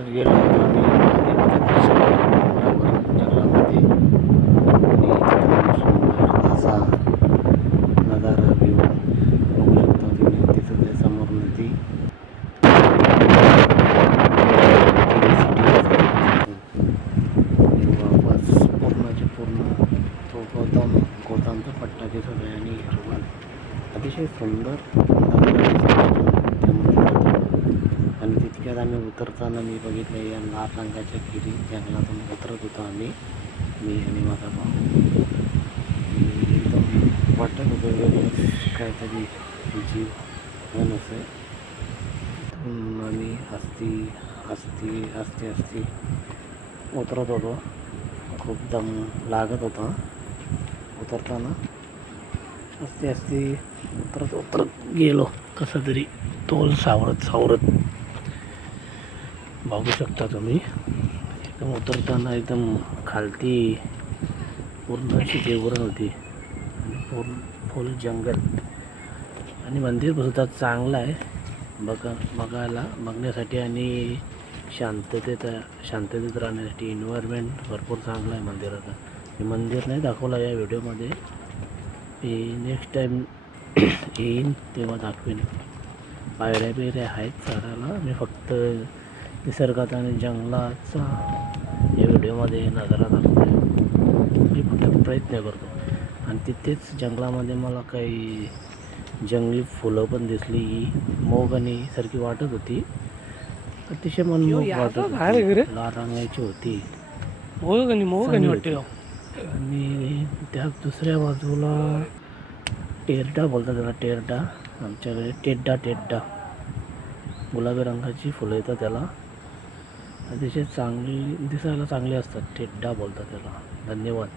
आज गेलो होतो आम्ही जंगलामध्ये आणि सुंदर असा नजारा व्ह्यू बघू शकता तुम्ही तिथं ते समोर नदी वापस पूर्णचे पूर्ण तो गौतम गौतमचा पट्टा दिसत आहे आणि हिरवळ अतिशय सुंदर मंदिरातून. आम्ही उतरताना मी बघितलं या लाल रंगाच्या किडी जंगलातून उतरत होतो आम्ही. मी आणि माझा भाऊ. एकदम वाटत होतं काहीतरी जीव असे आम्ही हस्ती हस्ती हस्ती हस्ती उतरत होतो. खूप दम लागत होता उतरताना. हस्ती हस्ती उतरत उतरत गेलो. कसं तरी तोल सावरत सावरत बघू शकता तुम्ही. एकदम उतरताना एकदम खालती पूर्ण अशी देवरण होती. आणि फुल जंगल. आणि मंदिर सुद्धा चांगलं आहे. बघा बघायला बघण्यासाठी आणि शांततेत शांततेत राहण्यासाठी इन्व्हायरमेंट भरपूर चांगलं आहे मंदिराचं हे मंदिर नाही दाखवलं या व्हिडिओमध्ये. मी नेक्स्ट टाईम येईन तेव्हा दाखवेन. पायऱ्या बिऱ्या आहेत चढायला. मी फक्त निसर्गात आणि जंगलाचा या व्हिडिओमध्ये नजारा दाखवतो मी फक्त प्रयत्न करतो. आणि तिथेच जंगलामध्ये मला काही जंगली फुलं पण दिसली. मोगणी सारखी वाटत होती. अतिशय मनमोहक वाटत होती. लाल रंगाची होती. वाटते होती. आणि त्या दुसऱ्या बाजूला टेरडा बोलतात त्याला टेरडा. आमच्याकडे टेड्डा टेड्डा. गुलाबी रंगाची फुलं येतात त्याला. अतिशय चांगली दिसायला चांगले असतात. ठेड्डा बोलतात त्याला. धन्यवाद.